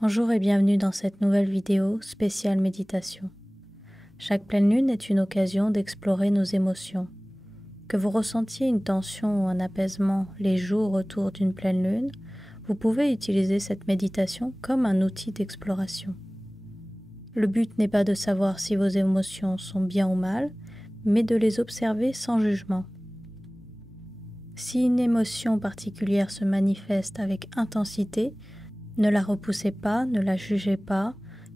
Bonjour et bienvenue dans cette nouvelle vidéo spéciale méditation. Chaque pleine lune est une occasion d'explorer nos émotions. Que vous ressentiez une tension ou un apaisement les jours autour d'une pleine lune, vous pouvez utiliser cette méditation comme un outil d'exploration. Le but n'est pas de savoir si vos émotions sont bien ou mal, mais de les observer sans jugement. Si une émotion particulière se manifeste avec intensité, ne la repoussez pas, ne la jugez pas,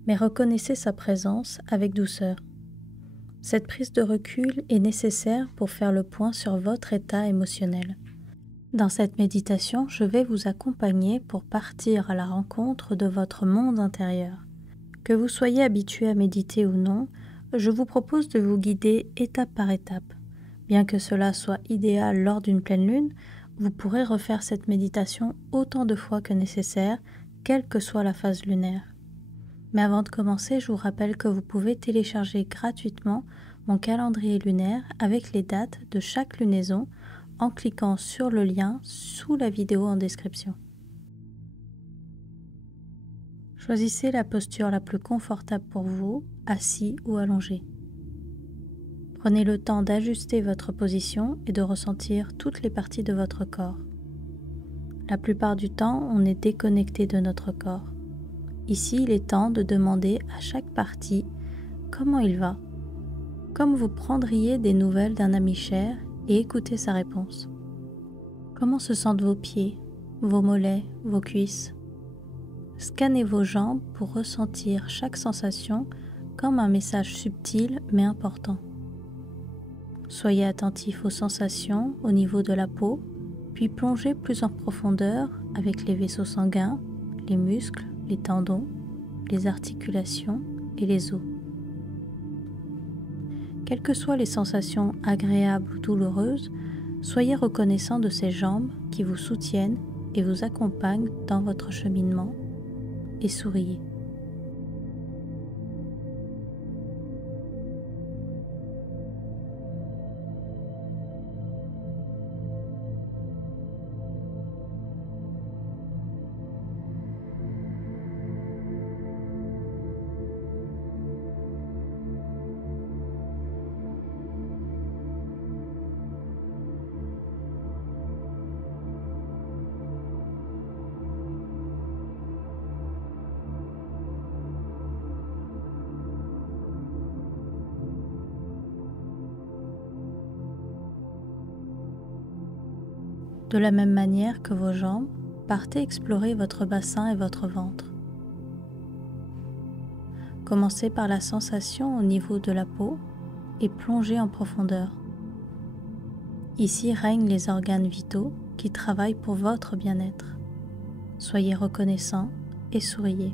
mais reconnaissez sa présence avec douceur. Cette prise de recul est nécessaire pour faire le point sur votre état émotionnel. Dans cette méditation, je vais vous accompagner pour partir à la rencontre de votre monde intérieur. Que vous soyez habitué à méditer ou non, je vous propose de vous guider étape par étape. Bien que cela soit idéal lors d'une pleine lune, vous pourrez refaire cette méditation autant de fois que nécessaire, quelle que soit la phase lunaire. Mais avant de commencer, je vous rappelle que vous pouvez télécharger gratuitement mon calendrier lunaire avec les dates de chaque lunaison en cliquant sur le lien sous la vidéo en description. Choisissez la posture la plus confortable pour vous, assis ou allongé. Prenez le temps d'ajuster votre position et de ressentir toutes les parties de votre corps. La plupart du temps, on est déconnecté de notre corps. Ici, il est temps de demander à chaque partie comment il va, comme vous prendriez des nouvelles d'un ami cher et écouter sa réponse. Comment se sentent vos pieds, vos mollets, vos cuisses? Scannez vos jambes pour ressentir chaque sensation comme un message subtil mais important. Soyez attentif aux sensations au niveau de la peau, puis plongez plus en profondeur avec les vaisseaux sanguins, les muscles, les tendons, les articulations et les os. Quelles que soient les sensations agréables ou douloureuses, soyez reconnaissant de ces jambes qui vous soutiennent et vous accompagnent dans votre cheminement et souriez. De la même manière que vos jambes, partez explorer votre bassin et votre ventre. Commencez par la sensation au niveau de la peau et plongez en profondeur. Ici règnent les organes vitaux qui travaillent pour votre bien-être. Soyez reconnaissant et souriez.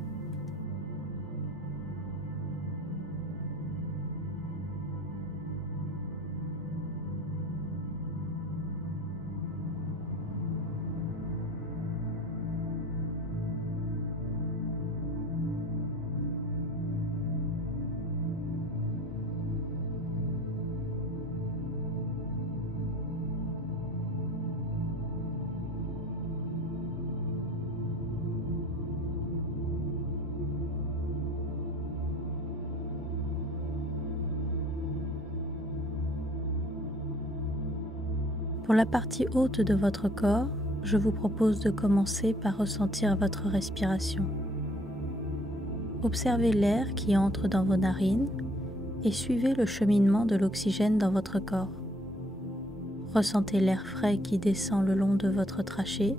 Pour la partie haute de votre corps, je vous propose de commencer par ressentir votre respiration. Observez l'air qui entre dans vos narines et suivez le cheminement de l'oxygène dans votre corps. Ressentez l'air frais qui descend le long de votre trachée,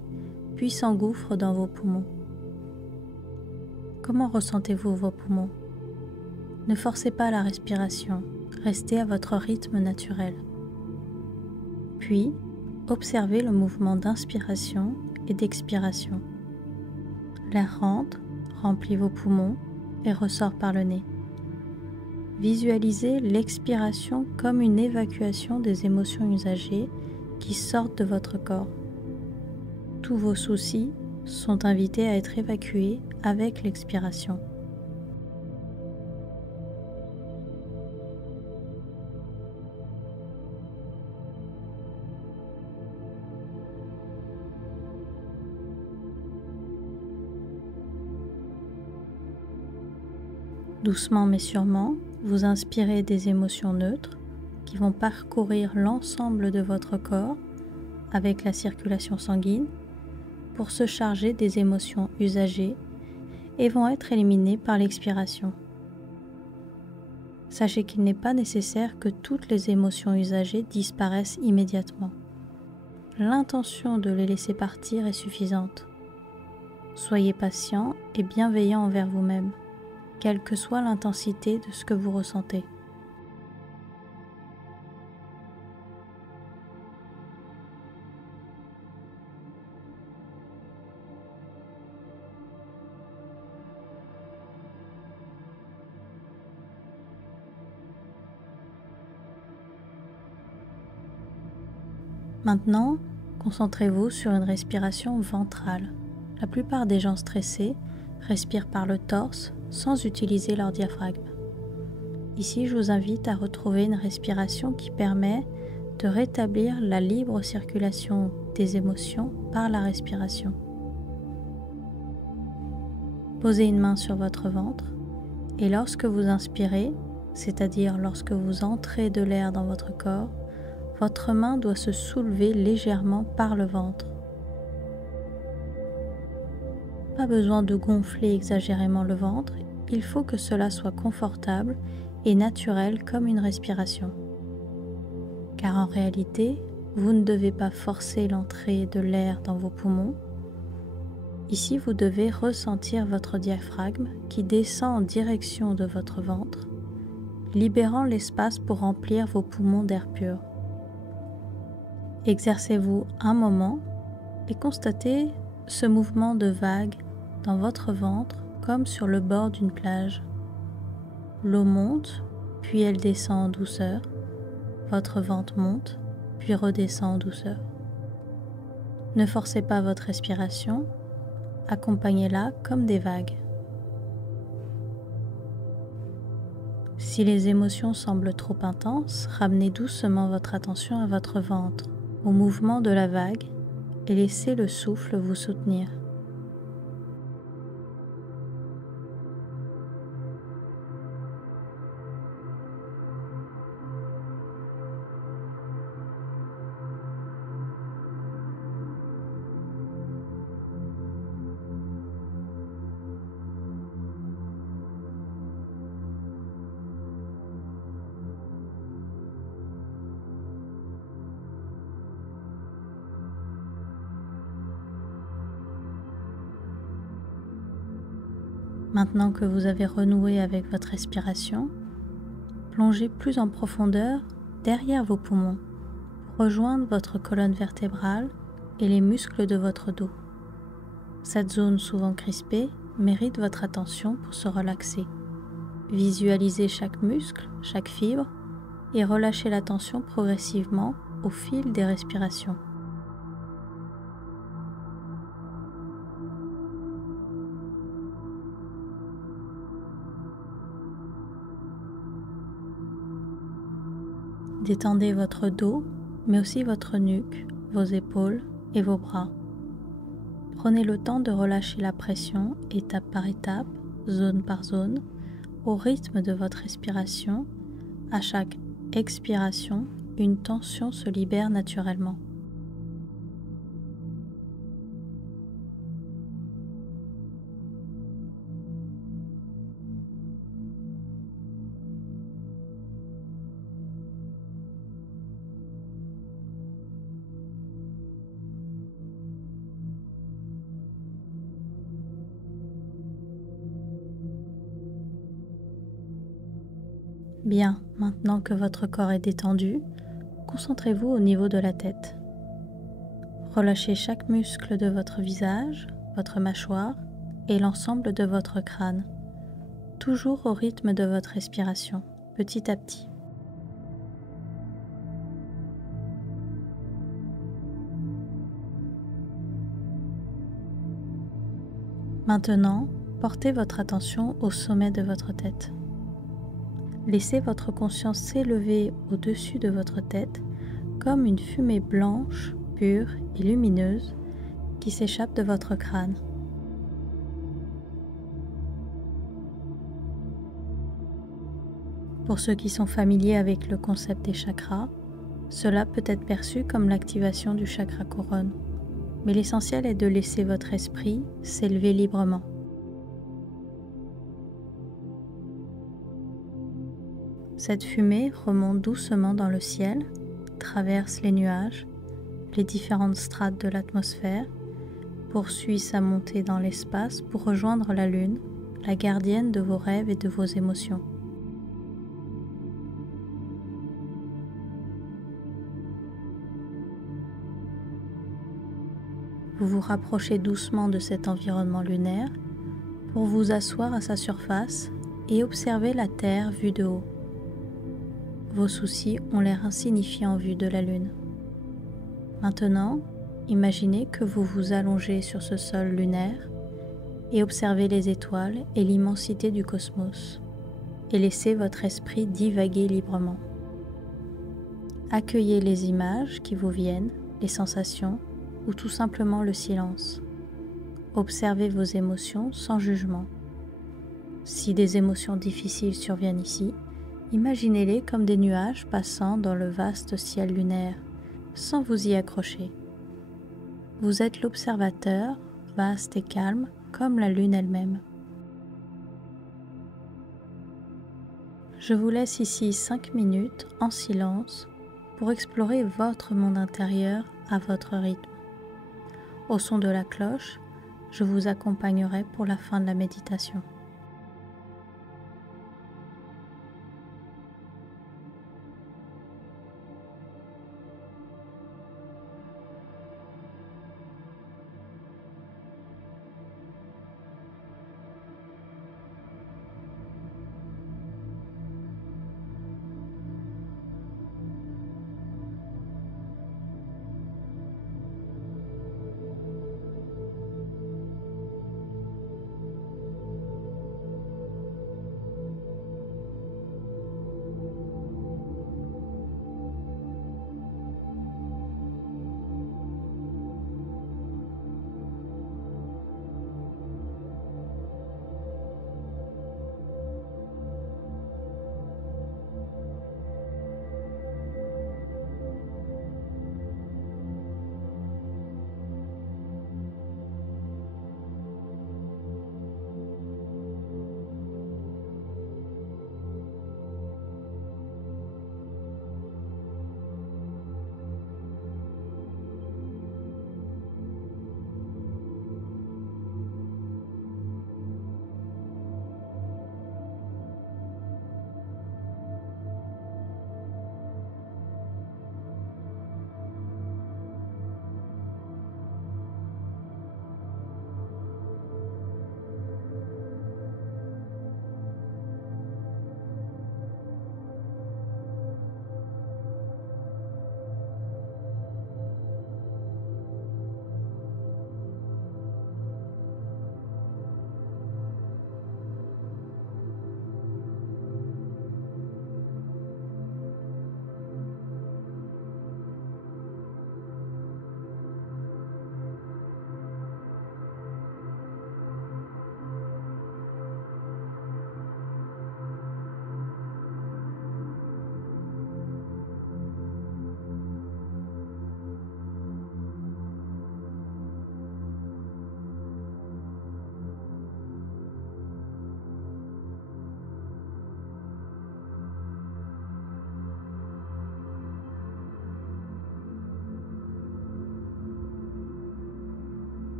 puis s'engouffre dans vos poumons. Comment ressentez-vous vos poumons? Ne forcez pas la respiration, restez à votre rythme naturel. Puis, observez le mouvement d'inspiration et d'expiration. L'air rentre, remplit vos poumons et ressort par le nez. Visualisez l'expiration comme une évacuation des émotions usagées qui sortent de votre corps. Tous vos soucis sont invités à être évacués avec l'expiration. Doucement mais sûrement, vous inspirez des émotions neutres qui vont parcourir l'ensemble de votre corps avec la circulation sanguine pour se charger des émotions usagées et vont être éliminées par l'expiration. Sachez qu'il n'est pas nécessaire que toutes les émotions usagées disparaissent immédiatement. L'intention de les laisser partir est suffisante. Soyez patient et bienveillant envers vous-même, quelle que soit l'intensité de ce que vous ressentez. Maintenant, concentrez-vous sur une respiration ventrale. La plupart des gens stressés respirent par le torse sans utiliser leur diaphragme. Ici, je vous invite à retrouver une respiration qui permet de rétablir la libre circulation des émotions par la respiration. Posez une main sur votre ventre et lorsque vous inspirez, c'est-à-dire lorsque vous entrez de l'air dans votre corps, votre main doit se soulever légèrement par le ventre. Pas besoin de gonfler exagérément le ventre, il faut que cela soit confortable et naturel comme une respiration. Car en réalité, vous ne devez pas forcer l'entrée de l'air dans vos poumons. Ici, vous devez ressentir votre diaphragme qui descend en direction de votre ventre, libérant l'espace pour remplir vos poumons d'air pur. Exercez-vous un moment et constatez ce mouvement de vague dans votre ventre comme sur le bord d'une plage. L'eau monte, puis elle descend en douceur. Votre ventre monte, puis redescend en douceur. Ne forcez pas votre respiration, accompagnez-la comme des vagues. Si les émotions semblent trop intenses, ramenez doucement votre attention à votre ventre, au mouvement de la vague et laissez le souffle vous soutenir. Maintenant que vous avez renoué avec votre respiration, plongez plus en profondeur derrière vos poumons pour rejoindre votre colonne vertébrale et les muscles de votre dos. Cette zone souvent crispée mérite votre attention pour se relaxer. Visualisez chaque muscle, chaque fibre et relâchez la tension progressivement au fil des respirations. Détendez votre dos, mais aussi votre nuque, vos épaules et vos bras. Prenez le temps de relâcher la pression étape par étape, zone par zone, au rythme de votre respiration. À chaque expiration, une tension se libère naturellement. Bien, maintenant que votre corps est détendu, concentrez-vous au niveau de la tête. Relâchez chaque muscle de votre visage, votre mâchoire et l'ensemble de votre crâne, toujours au rythme de votre respiration, petit à petit. Maintenant, portez votre attention au sommet de votre tête. Laissez votre conscience s'élever au-dessus de votre tête comme une fumée blanche, pure et lumineuse qui s'échappe de votre crâne. Pour ceux qui sont familiers avec le concept des chakras, cela peut être perçu comme l'activation du chakra couronne, mais l'essentiel est de laisser votre esprit s'élever librement. Cette fumée remonte doucement dans le ciel, traverse les nuages, les différentes strates de l'atmosphère, poursuit sa montée dans l'espace pour rejoindre la Lune, la gardienne de vos rêves et de vos émotions. Vous vous rapprochez doucement de cet environnement lunaire pour vous asseoir à sa surface et observer la Terre vue de haut. Vos soucis ont l'air insignifiants vus de la Lune. Maintenant, imaginez que vous vous allongez sur ce sol lunaire et observez les étoiles et l'immensité du cosmos, et laissez votre esprit divaguer librement. Accueillez les images qui vous viennent, les sensations ou tout simplement le silence. Observez vos émotions sans jugement. Si des émotions difficiles surviennent ici, imaginez-les comme des nuages passant dans le vaste ciel lunaire, sans vous y accrocher. Vous êtes l'observateur, vaste et calme, comme la Lune elle-même. Je vous laisse ici 5 minutes en silence pour explorer votre monde intérieur à votre rythme. Au son de la cloche, je vous accompagnerai pour la fin de la méditation.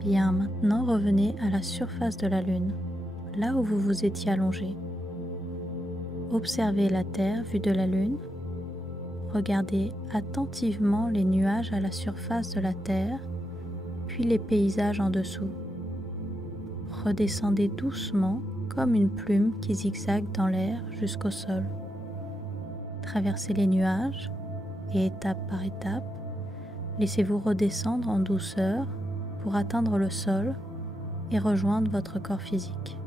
Bien, maintenant revenez à la surface de la Lune, là où vous vous étiez allongé. Observez la Terre vue de la Lune. Regardez attentivement les nuages à la surface de la Terre, puis les paysages en dessous. Redescendez doucement comme une plume qui zigzague dans l'air jusqu'au sol. Traversez les nuages et étape par étape, laissez-vous redescendre en douceur pour atteindre le sol et rejoindre votre corps physique.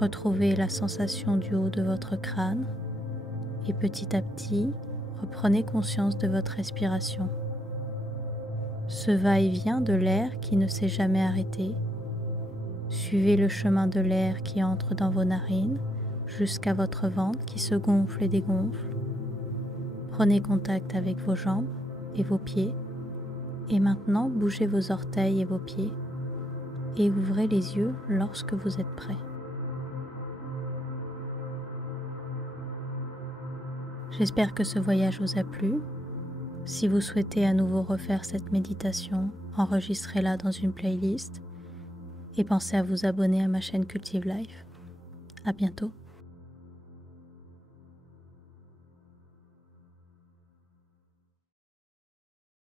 Retrouvez la sensation du haut de votre crâne et petit à petit, reprenez conscience de votre respiration. Ce va-et-vient de l'air qui ne s'est jamais arrêté. Suivez le chemin de l'air qui entre dans vos narines jusqu'à votre ventre qui se gonfle et dégonfle. Prenez contact avec vos jambes et vos pieds. Et maintenant, bougez vos orteils et vos pieds et ouvrez les yeux lorsque vous êtes prêt. J'espère que ce voyage vous a plu. Si vous souhaitez à nouveau refaire cette méditation, enregistrez-la dans une playlist et pensez à vous abonner à ma chaîne Cultive Life. À bientôt.